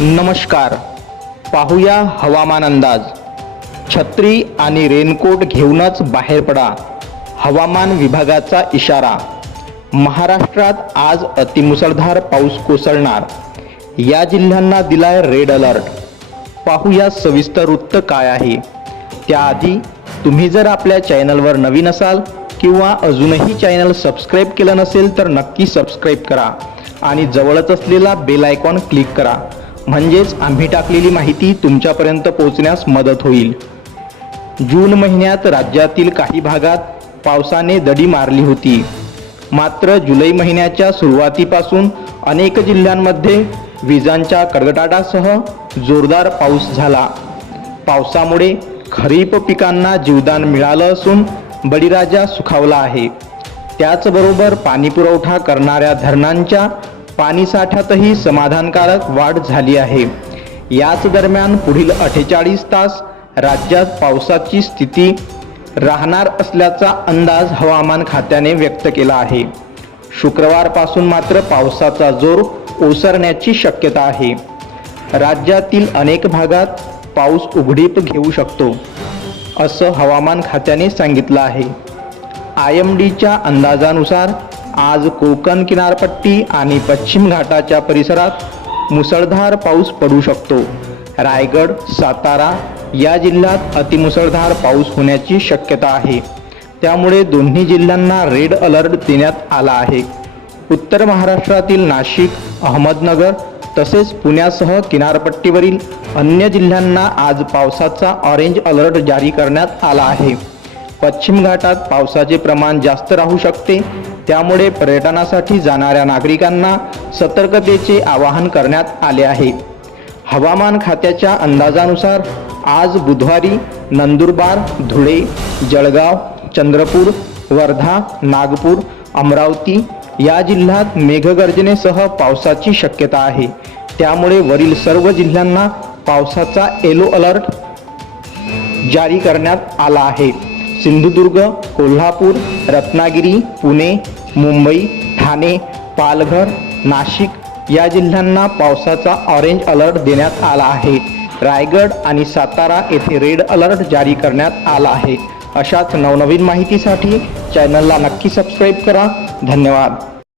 नमस्कार. पाहूया हवामान अंदाज. छत्री आणि रेनकोट घेऊनच बाहेर पडा. हवामान विभागाचा इशारा. महाराष्ट्रात आज अतिमुसळधार पाऊस कोसळणार. या जिल्ह्यांना दिलाय रेड अलर्ट पाहूया सविस्तर वृत्त काय आहे. त्याआधी तुम्ही जर आपल्या चॅनलवर नवीन असाल किंवा अजूनही चॅनल सबस्क्राईब केलं नसेल तर नक्की सबस्क्राईब करा आणि जवळच असलेला बेल आयकॉन क्लिक करा. म्हणजेच आम्ही टाकलेली माहिती तुमच्यापर्यंत पोहोचण्यास मदत होईल. जून महिन्यात राज्यातील काही भागात पावसाने दडी मारली होती. मात्र जुलै महिन्याच्या सुरुवातीपासून अनेक जिल्ह्यांमध्ये विजांच्या कडकडाटासह जोरदार पाऊस झाला. पावसामुळे खरीप पिकांना जीवदान मिळालं असून बळीराजा सुखावला आहे. त्याचबरोबर पाणीपुरवठा करणाऱ्या धरणांच्या पाणीसाठ्यातही समाधानकारक वाढ झाली आहे. याच दरम्यान पुढील अठ्ठेचाळीस तास राज्यात पावसाची स्थिती राहणार असल्याचा अंदाज हवामान खात्याने व्यक्त केला आहे. शुक्रवारपासून मात्र पावसाचा जोर ओसरण्याची शक्यता आहे. राज्यातील अनेक भागात पाऊस उघडीप घेऊ शकतो असं हवामान खात्याने सांगितलं आहे. आय एम डीच्या अंदाजानुसार आज कोकण किनारपट्टी आणि पश्चिम घाटाच्या परिसरात मुसळधार पाऊस पडू शकतो. रायगड सातारा या जिल्ह्यात अतिमुसळधार पाऊस होण्याची शक्यता आहे. त्यामुळे दोन्ही जिल्ह्यांना रेड अलर्ट देण्यात आला आहे. उत्तर महाराष्ट्रातील नाशिक अहमदनगर तसेच पुण्यासह किनारपट्टीवरील अन्य जिल्ह्यांना आज पावसाचा ऑरेंज अलर्ट जारी करण्यात आला आहे. पश्चिम घाटात पावसाचे प्रमाण जास्त राहू शकते. त्यामुळे पर्यटनासाठी जाणाऱ्या नागरिकांना सतर्कतेचे आवाहन करण्यात आले आहे. हवामान खात्याच्या अंदाजानुसार आज बुधवारी नंदुरबार धुळे जळगाव चंद्रपूर वर्धा नागपूर अमरावती या जिल्ह्यात मेघगर्जनेसह पावसाची शक्यता आहे. त्यामुळे वरील सर्व जिल्ह्यांना पावसाचा येलो अलर्ट जारी करण्यात आला आहे. सिंधुदुर्ग कोल्हापूर रत्नागिरी पुणे मुंबई ठाणे पालघर नाशिक या जिल्ह्यांना पावसाचा ऑरेंज अलर्ट देण्यात आला आहे. रायगड आणि सातारा येथे रेड अलर्ट जारी करण्यात आला आहे. अशाच नवनवीन माहितीसाठी चॅनलला नक्की सबस्क्राईब करा. धन्यवाद.